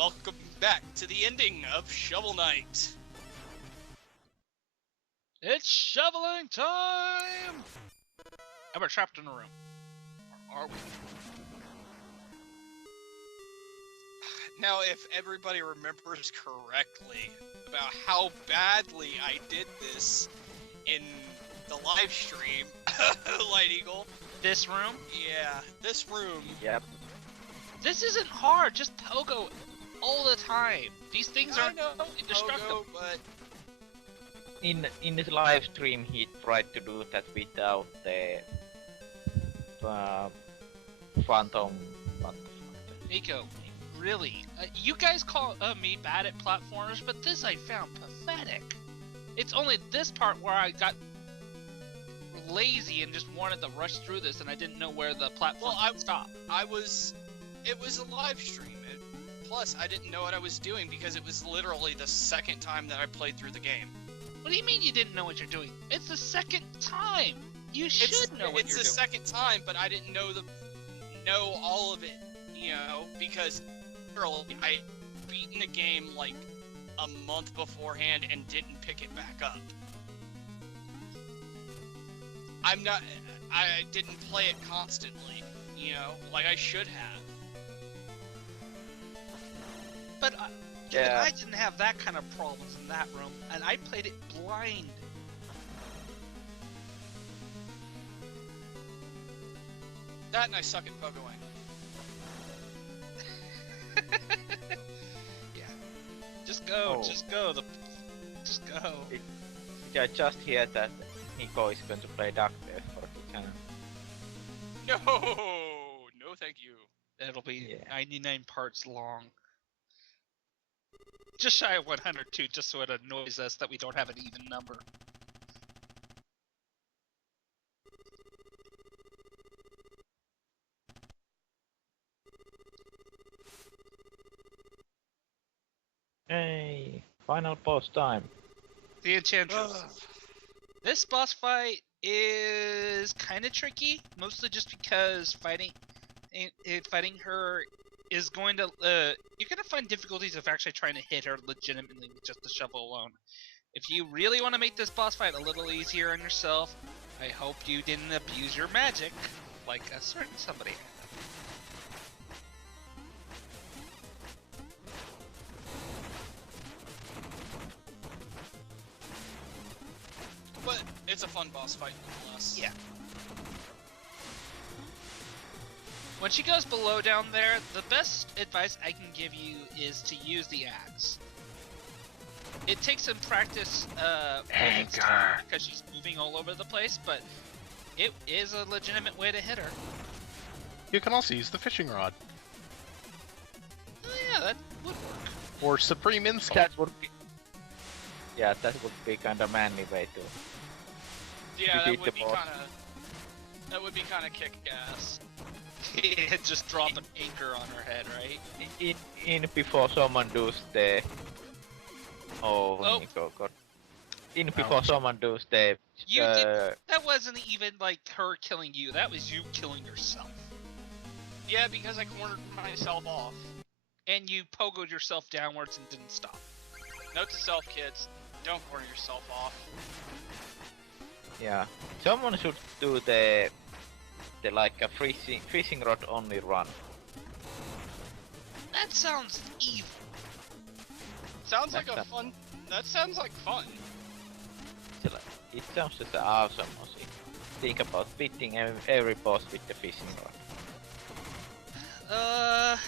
welcome back to the ending of Shovel Knight. It's shoveling time! And we're trapped in a room. Or are we? Now, if everybody remembers correctly about how badly I did this in the live stream, Light Eagle. This room? Yeah, this room. Yep. This isn't hard, just pogo all the time. These things I are know, indestructible. Pogo, but In his live stream, he tried to do that without the phantom. What the fuck? Nico, really? You guys call me bad at platformers, but this I found pathetic. It's only this part where I got lazy and just wanted to rush through this, and I didn't know where the platform would stop. It was a live stream. Plus, I didn't know what I was doing because it was literally the second time that I played through the game. What do you mean you didn't know what you're doing? It's the second time. You should know what you're doing. It's the second time, but I didn't know all of it, because literally I beaten the game like a month beforehand and didn't pick it back up. I didn't play it constantly, like I should have. But I didn't have that kind of problems in that room, and I played it blind. That and I suck at pogoing. Yeah. Just go, Oh. just go. Just go. I just hear that Nico is going to play DuckTales for the channel. No, thank you. It'll be Yeah. 99 parts long. Just shy of 102, just so it annoys us that we don't have an even number. Hey, final boss time. The Enchantress. This boss fight is kind of tricky, mostly just because fighting her is going to you're gonna find difficulties of actually trying to hit her legitimately with just the shovel alone. If you really want to make this boss fight a little easier on yourself, I hope you didn't abuse your magic like a certain somebody. But it's a fun boss fight nonetheless. Yeah. When she goes below down there, the best advice I can give you is to use the axe. It takes some practice because she's moving all over the place, but it is a legitimate way to hit her. You can also use the fishing rod. Oh yeah, that would work. Or Supreme Insult. That would be. Yeah, that would be kind of manly way to. Yeah, defeat that would the be boss. That would be kind of kick-ass. Just drop an anchor on her head, right? In before someone does the. Oh. Nico got. In before someone does the. You did. That wasn't even like her killing you. That was you killing yourself. Yeah, because I cornered myself off. And you pogoed yourself downwards and didn't stop. Note to self, kids: don't corner yourself off. Yeah, someone should do the like a fishing rod only run. That sounds evil. Sounds like a fun. That sounds like fun. It sounds just awesome. Also. Think about beating every boss with the fishing rod.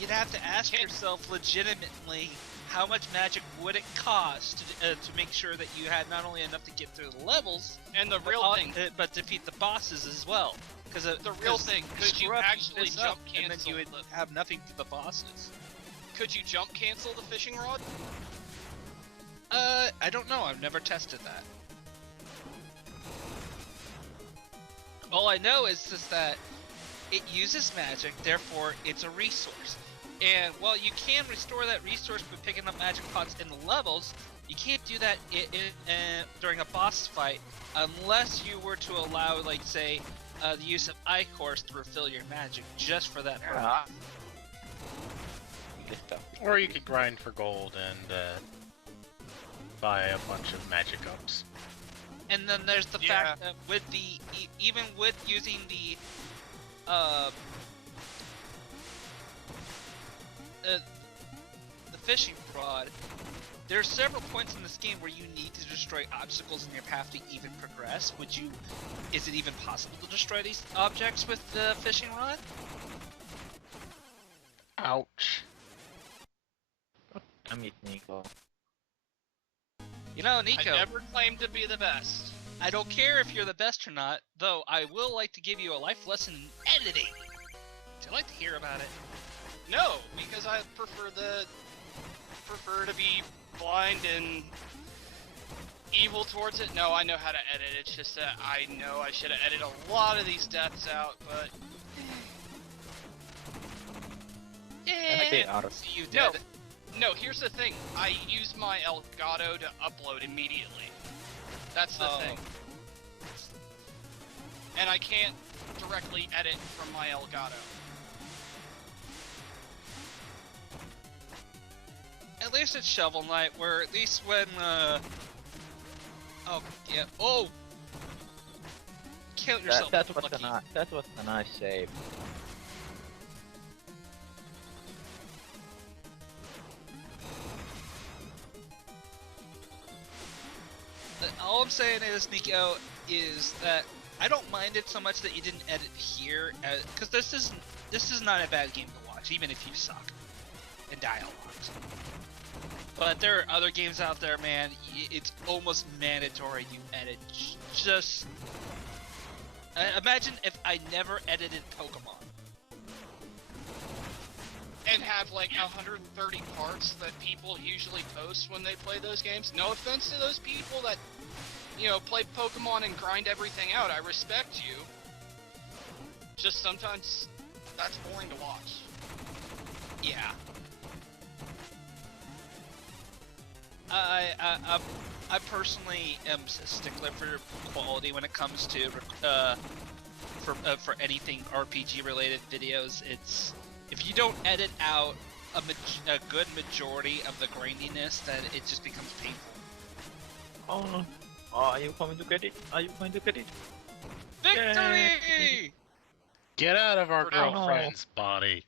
You'd have to ask yourself legitimately, how much magic would it cost to make sure that you had not only enough to get through the levels, And the real thing, but defeat the bosses as well? Because the real thing, could you actually jump cancel? and then you would have nothing for the bosses. Could you jump cancel the fishing rod? I don't know. I've never tested that. All I know is just that it uses magic, therefore it's a resource. And while you can restore that resource by picking up magic pots in the levels, you can't do that during a boss fight unless you were to allow, like, say, the use of Ichors to refill your magic just for that purpose. Or you could grind for gold and buy a bunch of magic ups. And then there's the fact that with the even with using the fishing rod, there are several points in this game where you need to destroy obstacles in your path to even progress. Is it even possible to destroy these objects with the fishing rod? Ouch. I meet Nico. You know, Nico, I never claimed to be the best. I don't care if you're the best or not, though I will like to give you a life lesson in editing. Would you like to hear about it? No, because I prefer to be blind and evil towards it. No, I know how to edit. It's just that I know I should have edited a lot of these deaths out, but They are. See you dead. no. Here's the thing. I use my Elgato to upload immediately. That's the thing. And I can't directly edit from my Elgato. At least it's Shovel Knight, where at least when, oh, yeah, oh! Count yourself That was lucky. that was a nice save. All I'm saying is, Nico, is that I don't mind it so much that you didn't edit here, because this is not a bad game to watch, even if you suck and die a lot. But there are other games out there, man. It's almost mandatory you edit. Just imagine if I never edited Pokemon. And have like 130 parts that people usually post when they play those games. No offense to those people that, you know, play Pokemon and grind everything out. I respect you. Just sometimes that's boring to watch. Yeah. I personally am a stickler for quality when it comes to for anything RPG related videos. It's if you don't edit out a good majority of the grindiness, then it just becomes painful. Oh no. Oh, are you going to get it? Are you going to get it? Victory! Get out of our For now. girlfriend's body.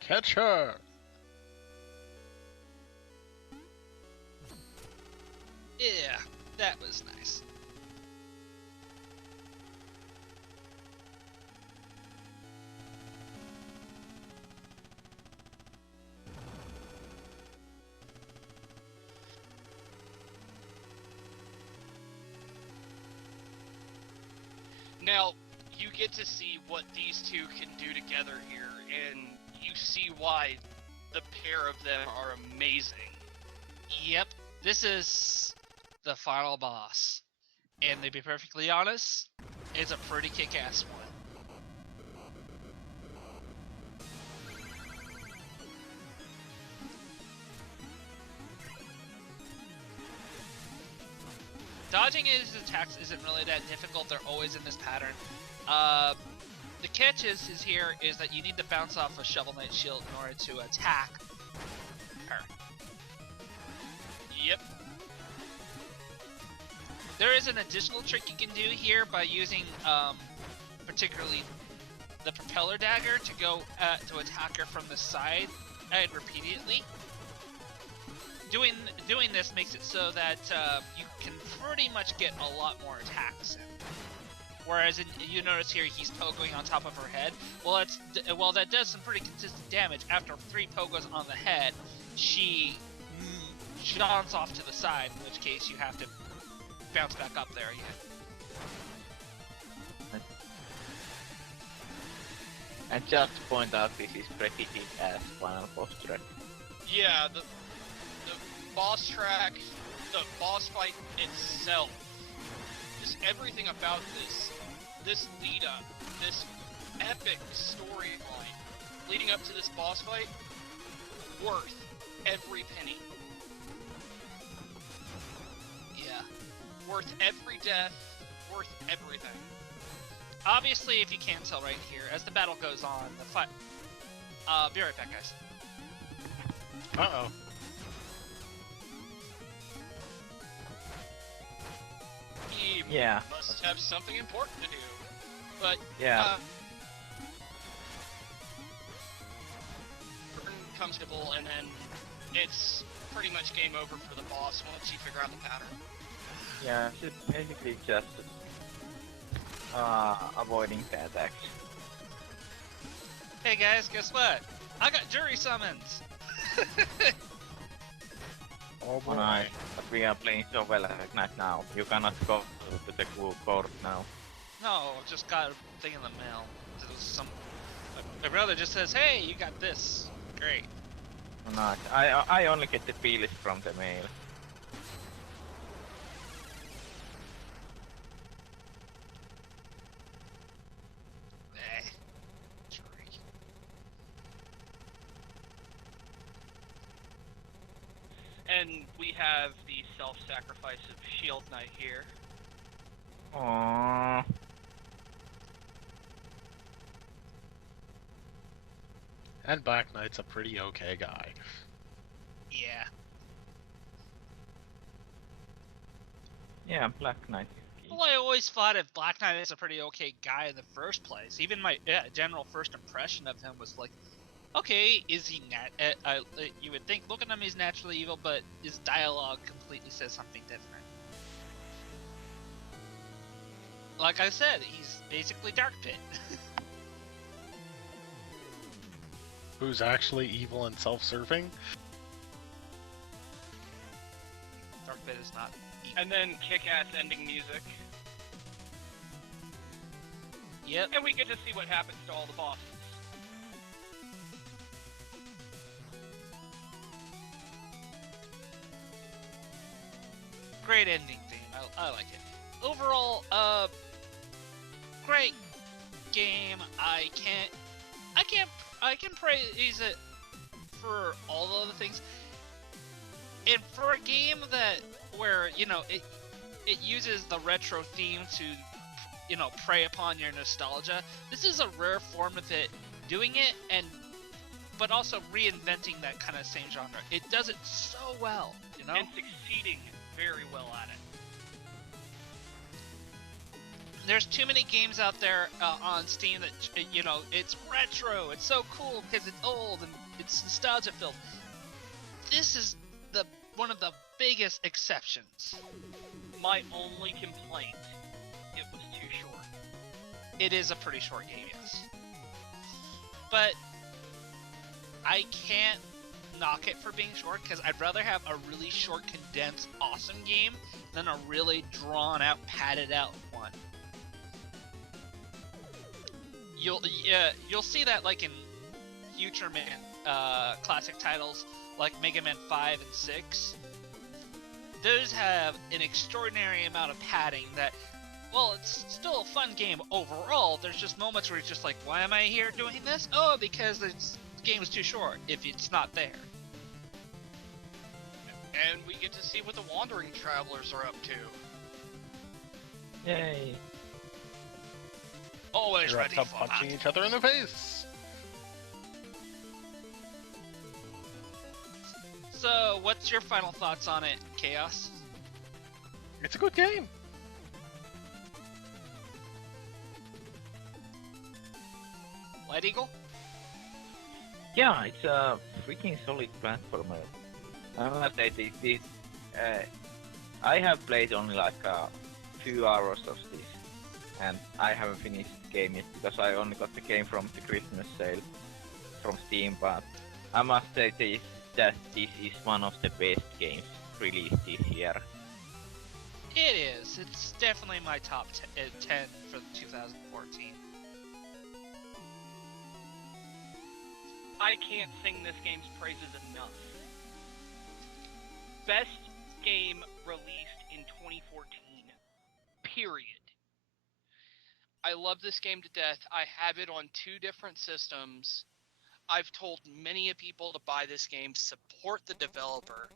Catch her! Yeah, that was nice. Now, you get to see what these two can do together here, and you see why the pair of them are amazing. Yep, this is the final boss. And to be perfectly honest, it's a pretty kick-ass one. Dodging his attacks isn't really that difficult, they're always in this pattern. The catch is here is that you need to bounce off a Shovel Knight shield in order to attack her. Yep. There is an additional trick you can do here by using, particularly the propeller dagger to go to attack her from the side and repeatedly. Doing this makes it so that you can pretty much get a lot more attacks in. Whereas you notice here he's pogoing on top of her head. Well, that does some pretty consistent damage. After 3 pogos on the head, she jaunts off to the side, in which case you have to bounce back up there again. And just to point out, this is credited as final boss track. Yeah, the boss track, the boss fight itself, just everything about this lead up, this epic storyline leading up to this boss fight, worth every penny. Worth every death, worth everything. Obviously, if you can't tell right here, as the battle goes on, the fight. Be right back, guys. Uh-oh. He Yeah. must have something important to do. But, Yeah. comfortable, and then it's pretty much game over for the boss once you figure out the pattern. Yeah, it's basically just avoiding the attacks. Hey guys, guess what? I got jury summons! Oh boy. Nice, but we are playing so well right now. You cannot go to the court now. No, just got a thing in the mail. It was some. My brother just says, "Hey, you got this." Great. Nice. I only get the feelings from the mail. Jury. And we have the self-sacrifice of Shield Knight here. Aww. And Black Knight's a pretty okay guy. Yeah. Yeah, Black Knight. Well, I always thought if Black Knight is a pretty okay guy in the first place, even my general first impression of him was like, okay, is he you would think looking at him he's naturally evil, but his dialogue completely says something different. Like I said, he's basically Dark Pit. Who's actually evil and self-serving? Dark Pit is not evil. And then kick-ass ending music. Yep. And we get to see what happens to all the bosses. Great ending theme. I like it. Overall, great game. I can praise it for all the other things. And for a game where it uses the retro theme to prey upon your nostalgia, this is a rare form of it doing it, but also reinventing that kind of same genre. It does it so well, And succeeding very well at it. There's too many games out there on Steam that it's retro, it's so cool because it's old and it's nostalgia filled. This is one of the biggest exceptions. My only complaint, it was too short. It is a pretty short game, yes. But I can't knock it for being short because I'd rather have a really short, condensed, awesome game than a really drawn out, padded out one. You'll see that like in future classic titles like Mega Man 5 and 6. Those have an extraordinary amount of padding that, well, it's still a fun game overall. There's just moments where it's just like, why am I here doing this? Oh, because the game is too short if it's not there. And we get to see what the Wandering Travelers are up to. Yay. Always You're up ready to for punching that. each other in the face. So, what's your final thoughts on it, Chaos? It's a good game. White Eagle? Yeah, it's a freaking solid platformer. I must say this I have played only like a few hours of this, and I haven't finished the game yet because I only got the game from the Christmas sale from Steam. But I must say that this is one of the best games released this year. It is. It's definitely my top 10 for 2014. I can't sing this game's praises enough. Best game released in 2014. Period. I love this game to death. I have it on 2 different systems. I've told many people to buy this game, support the developer.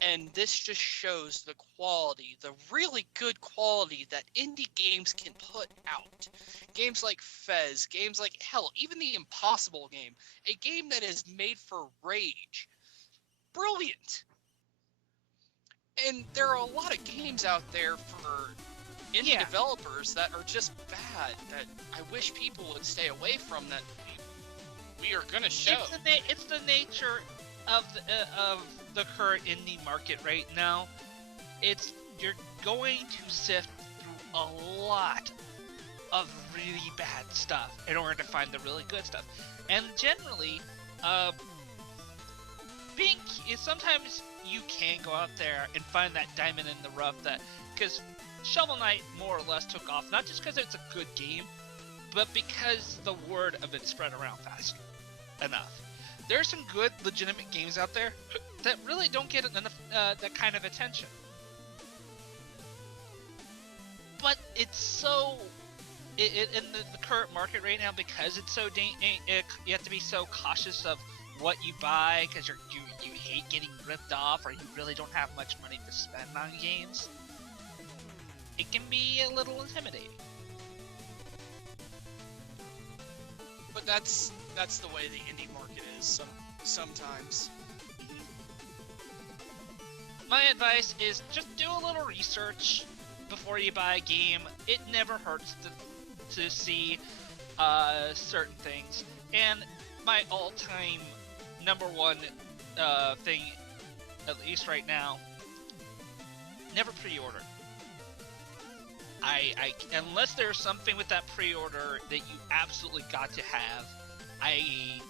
And this just shows the quality, the really good quality that indie games can put out. Games like Fez, games like, hell, even the Impossible game, a game that is made for Rage. Brilliant. And there are a lot of games out there for indie Yeah. developers that are just bad, that I wish people would stay away from, that we are going to show. It's the nature of the current indie market right now. You're going to sift through a lot of really bad stuff in order to find the really good stuff. And generally, sometimes you can go out there and find that diamond in the rough, that because Shovel Knight more or less took off, not just because it's a good game, but because the word of it spread around fast enough. There are some good, legitimate games out there that really don't get enough that kind of attention. But it's so in the current market right now, because it's so you have to be so cautious of what you buy, because you hate getting ripped off, or you really don't have much money to spend on games. It can be a little intimidating. But that's the way the indie market is sometimes. My advice is just do a little research before you buy a game. It never hurts to see certain things. And my all-time #1 thing, at least right now, never pre-order. Unless there's something with that pre-order that you absolutely got to have, I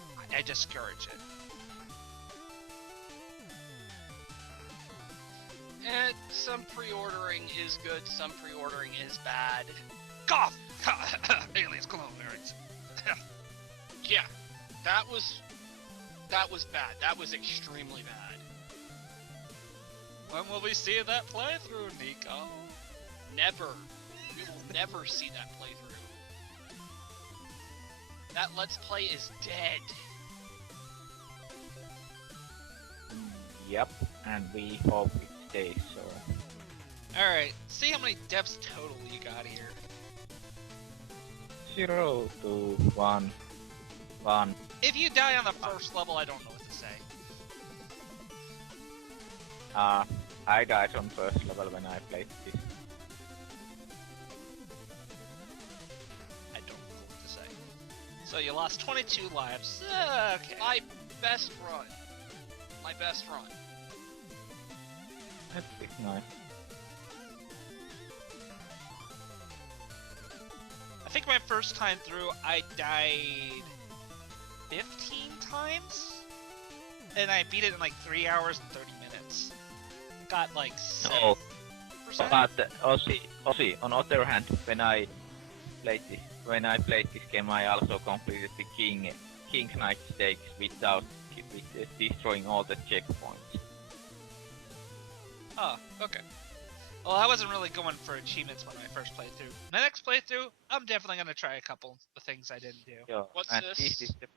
discourage it. And some pre-ordering is good, some pre-ordering is bad. Cough! Aliens, clone nerds. Yeah, that was bad. That was extremely bad. When will we see that playthrough, Nico? Never. We will never see that playthrough. That Let's Play is dead. Yep, and we hope it stays so. Alright, see how many devs total you got here. 0 to 1. 1. If you die on the first level, I don't know what to say. I died on first level when I played this. I don't know what to say. So you lost 22 lives. Okay. My best run. My best run. That's pretty nice. I think my first time through, I died 15 times? And I beat it in like 3 hours and 30 minutes. Got like 7%. No, but Ossi, on other hand, when I played this game, I also completed the King Knight stakes without destroying all the checkpoints. Oh, okay. Well, I wasn't really going for achievements when I first played through. My next playthrough, I'm definitely going to try a couple of things I didn't do. Yeah, What's and this? is the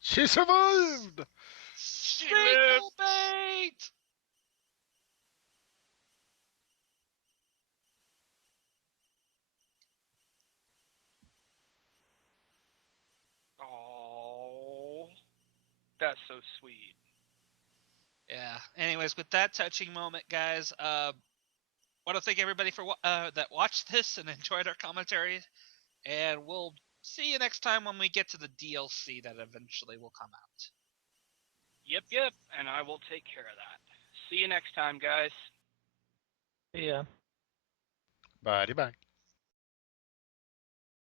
She survived! Single bait! Oh, that's so sweet. Yeah. Anyways, with that touching moment, guys, want to thank everybody for that watched this and enjoyed our commentary, and we'll see you next time when we get to the DLC that eventually will come out. Yep, and I will take care of that. See you next time, guys. yeah. Bye bye.